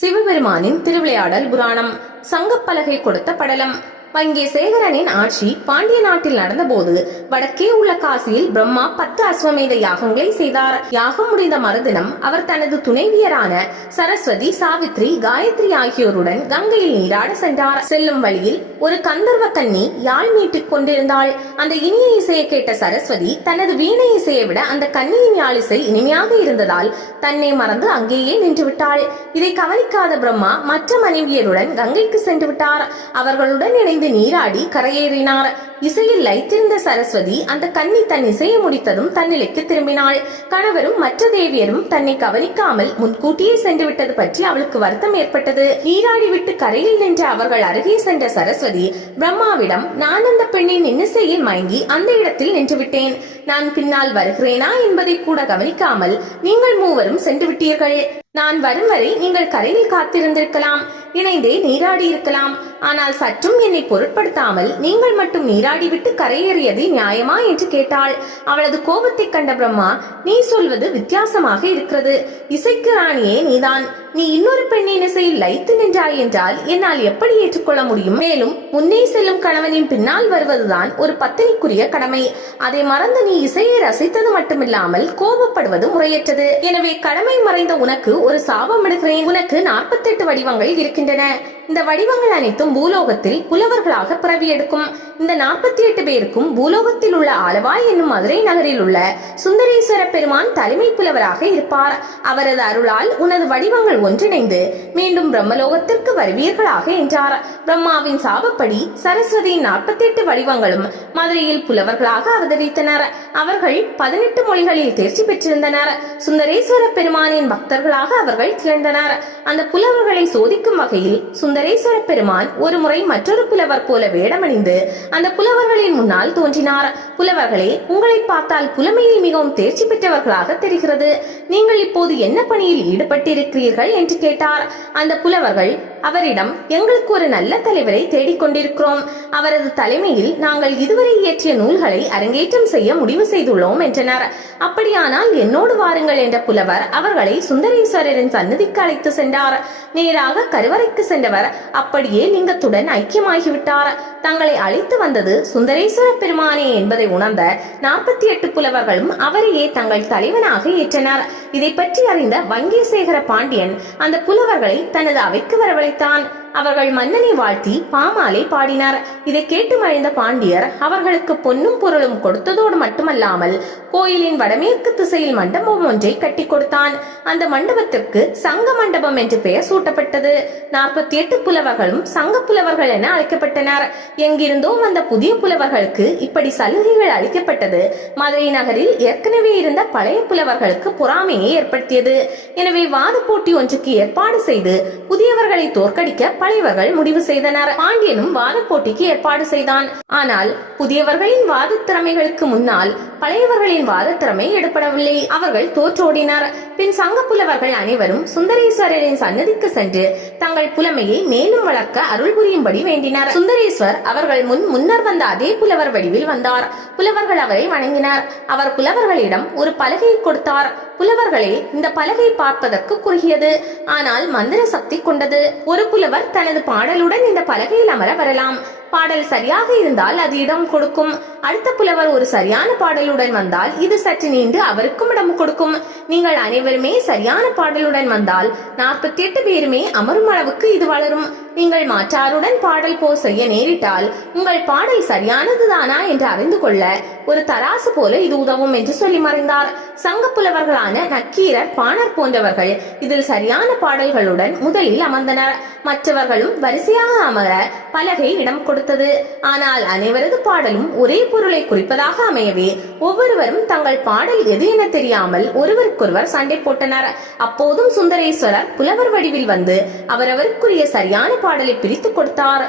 சிவபெருமானின் திருவிளையாடல் புராணம். சங்கப்பலகை கொடுத்த படலம். வங்கே சேகரனின் ஆட்சி பாண்டிய நாட்டில் நடந்தபோது வடக்கே உள்ள காசியில் பிரம்மா பத்து அஸ்வமேத யாகங்களை செய்தார். யாகம் முடிந்த மறுதினம் அவர் தனது துணைவியரான சரஸ்வதி சாவித்ரி காயத்ரி ஆகியோருடன் கங்கையில் நீராட சென்றார். செல்லும் வழியில் ஒரு கந்தர்வ கன்னி யாழ் மீட்டிக் கொண்டிருந்தாள். அந்த இனிய இசையை கேட்ட சரஸ்வதி தனது வீணை இசையை விட அந்த கன்னியின் யாழ் இசை இனிமையாக இருந்ததால் தன்னை மறந்து அங்கேயே நின்று விட்டாள் இதை கவனிக்காத பிரம்மா மற்ற மனைவியருடன் கங்கைக்கு சென்று விட்டார் அவர்களுடன் இணைந்து நீராடி கரையேறினார். இசையில் லைத்திருந்த சரஸ்வதி அந்த கன்னி தன் இசையை முடித்ததும் தன்னிலைக்கு திரும்பினாள். கணவரும் மற்ற தேவியரும் தன்னை கவனிக்காமல் முன்கூட்டியே சென்று விட்டது பற்றி அவளுக்கு வருத்தம் ஏற்பட்டது. நீராடி விட்டு கரையில் நின்ற அவர்கள் அருகே சென்ற சரஸ்வதி பிரம்மாவிடம் நான் அந்த பெண்ணின் இன்னிசையில் மயங்கி அந்த இடத்தில் நின்று விட்டேன். நான் பின்னால் வருகிறேனா என்பதை கூட கவனிக்காமல் நீங்கள் மூவரும் சென்று விட்டீர்கள். நான் வரும் வரை நீங்கள் கரையில் காத்திருந்திருக்கலாம். இணைந்தே நீராடி இருக்கலாம். ஆனால் சற்றும் என்னை பொருட்படுத்தாமல் நீங்கள் மட்டும் நீராடிவிட்டு கரையேறியது நியாயமா என்று கேட்டாள். அவளது கோபத்தை கண்ட பிரம்மா நீ சொல்வது வித்தியாசமாக இருக்கிறது. இசைக்கு ராணியே நீதான். நீ இன்னொரு பெண்ணின் இசையில் லைத்து நின்றாய் என்றால் என்னால் எப்படி ஏற்றுக்கொள்ள முடியும்? மேலும் முன்னே செல்லும் கணவனின் பின்னால் வருவதுதான் ஒரு பத்தினிக்குரிய கடமை. அதை மறந்து நீ இசையை ரசித்தது மட்டுமில்லாமல் கோபப்படுவது முறையற்றது. எனவே கடமை மறைந்த உனக்கு ஒரு சாபம் எடுக்கிறேன் உனக்கு நாற்பத்தெட்டு வடிவங்கள் இருக்கின்றன. ദേവത്തിൻ്റെ இந்த வடிவங்கள் அனைத்தும் பூலோகத்தில் புலவர்களாக பிறவி எடுக்கும். இந்த நாற்பத்தி எட்டு பேருக்கும் பூலோகத்தில் உள்ள ஆலவாய் என்னும் மதுரை நகரில் உள்ள சுந்தரேஸ்வர பெருமான் தலைமை புலவராக இருப்பார். அவரது அருளால் உனது வடிவங்கள் ஒன்றிணைந்து மீண்டும் பிரம்மலோகத்திற்கு வருவீர்களாக என்றார். பிரம்மாவின் சாபப்படி சரஸ்வதியின் நாற்பத்தி எட்டு வடிவங்களும் மதுரையில் புலவர்களாக அவதரித்தனர். அவர்கள் பதினெட்டு மொழிகளில் தேர்ச்சி பெற்றிருந்தனர். சுந்தரேஸ்வர பெருமானின் பக்தர்களாக அவர்கள் திகழ்ந்தனர். அந்த புலவர்களை சோதிக்கும் வகையில் சுந்தர சுந்தரேஸ்வர பெருமான் ஒரு முறை மற்றொரு புலவர் போல வேடமணிந்து அந்த புலவர்களின் முன்னால் தோன்றினார். புலவர்களே உங்களை பார்த்தால் புலமையில் மிகவும் தேர்ச்சி பெற்றவர்களாக தெரிகிறது. நீங்கள் இப்போது என்ன பணியில் ஈடுபட்டிருக்கிறீர்கள்? என்று கேட்டார். அந்த புலவர்கள் அவரிடம் எங்களுக்கு ஒரு நல்ல தலைவரை தேடிக்கொண்டிருக்கிறோம். அவரது தலைமையில் நாங்கள் இதுவரை இயற்றிய நூல்களை அரங்கேற்றம் செய்ய முடிவு செய்துள்ளோம் என்றனர். அப்படியானால் என்னோடு வாருங்கள் என்ற புலவர் அவர்களை சுந்தரேஸ்வரரின் சன்னதிக்கு அழைத்து சென்றார். நேராக கருவறைக்கு சென்றவர் அப்படியே லிங்கத்துடன் ஐக்கியமாகிவிட்டார். தங்களை அழைத்து வந்தது சுந்தரேஸ்வர பெருமானே என்பதை உணர்ந்த நாற்பத்தி எட்டு புலவர்களும் அவரையே தங்கள் தலைவனாக ஏற்றனர். இதை பற்றி அறிந்த வங்கியசேகர பாண்டியன் அந்த புலவர்களை தனது அவைக்கு வரவழைத்தான் அவர்கள் மன்னனை வாழ்த்தி பாமாலை பாடினார். இதை கேட்டு மழைந்த பாண்டியர் அவர்களுக்கு பொன்னும் பொருளும் கொடுத்ததோடு மட்டுமல்லாமல் கோயிலின் வடமேற்கு திசையில் மண்டபம் ஒன்றை கட்டி கொடுத்தான். அந்த மண்டபத்திற்கு சங்க மண்டபம் என்று பெயர் சூட்டப்பட்டது. நாற்பத்தி எட்டு புலவர்களும் சங்க புலவர்கள் என அழைக்கப்பட்டனர். எங்கிருந்தோ வந்த புதிய புலவர்களுக்கு இப்படி சலுகைகள் அளிக்கப்பட்டது. மதுரை நகரில் ஏற்கனவே இருந்த பழைய புலவர்களுக்கு பொறாமையை ஏற்படுத்தியது. எனவே வாத போட்டி ஒன்றுக்கு ஏற்பாடு செய்து புதியவர்களை தோற்கடிக்க பழையவர்கள் முடிவு செய்தனர். பாண்டியனும் வாத போட்டிக்கு ஏற்பாடு செய்தான். ஆனால் புதியவர்களின் வாத திறமைகளுக்கு முன்னால் பழையவர்களின் வாத திறமை எடுப்படவில்லை அவர்கள் தோற்றோடினர். பின் சங்க புலவர்கள் அனைவரும் சுந்தரேஸ்வரரின் சன்னதிக்கு சென்று தங்கள் புலமையை மேலும் வளர்க்க அருள் புரியும்படி வேண்டினர். சுந்தரேஸ்வர் அவர்கள் முன் முன்னர் வந்த அதே புலவர் வடிவில் வந்தார். புலவர்கள் அவரை வணங்கினர். அவர் புலவர்களிடம் ஒரு பலகையை கொடுத்தார். புலவர்களே இந்த பலகை பார்ப்பதற்கு குறுகியது. ஆனால் மந்திர சக்தி கொண்டது. ஒரு புலவர் தனது பாடலுடன் இந்த பலகையில் அமர வரலாம். பாடல் சரியாக இருந்தால் அது இடம் கொடுக்கும். அடுத்த புலவர் ஒரு சரியான பாடலுடன் வந்தால் இது சற்று நீண்டு அவருக்கும் இடம் கொடுக்கும். நீங்கள் அனைவருமே சரியான பாடலுடன் வந்தால் நாற்பத்தி எட்டு பேருமே அமரும் அளவுக்கு இது வளரும். நீங்கள் மாற்றாருடன் பாடல் போ செய்ய நேரிட்டால் உங்கள் பாடல் சரியானதுதானா என்று அறிந்து கொள்ள ஒரு தராசு போல இது உதவும் என்று சொல்லி மறைந்தார். சங்க புலவர்களான நக்கீரர் பாணர் போன்றவர்கள் இதில் சரியான பாடல்களுடன் முதலில் அமர்ந்தனர். மற்றவர்களும் வரிசையாக அமர பலகை இடம் கொடுத்தது. ஆனால் அனைவரது பாடலும் ஒரே பொருளை குறிப்பதாக அமையவே ஒவ்வொருவரும் தங்கள் பாடல் எது என தெரியாமல் ஒருவருக்கொருவர் சண்டை போட்டனர். அப்போதும் சுந்தரேஸ்வரர் புலவர் வடிவில் வந்து அவரவருக்குரிய சரியான பாடலை பிரித்து கொடுத்தார்.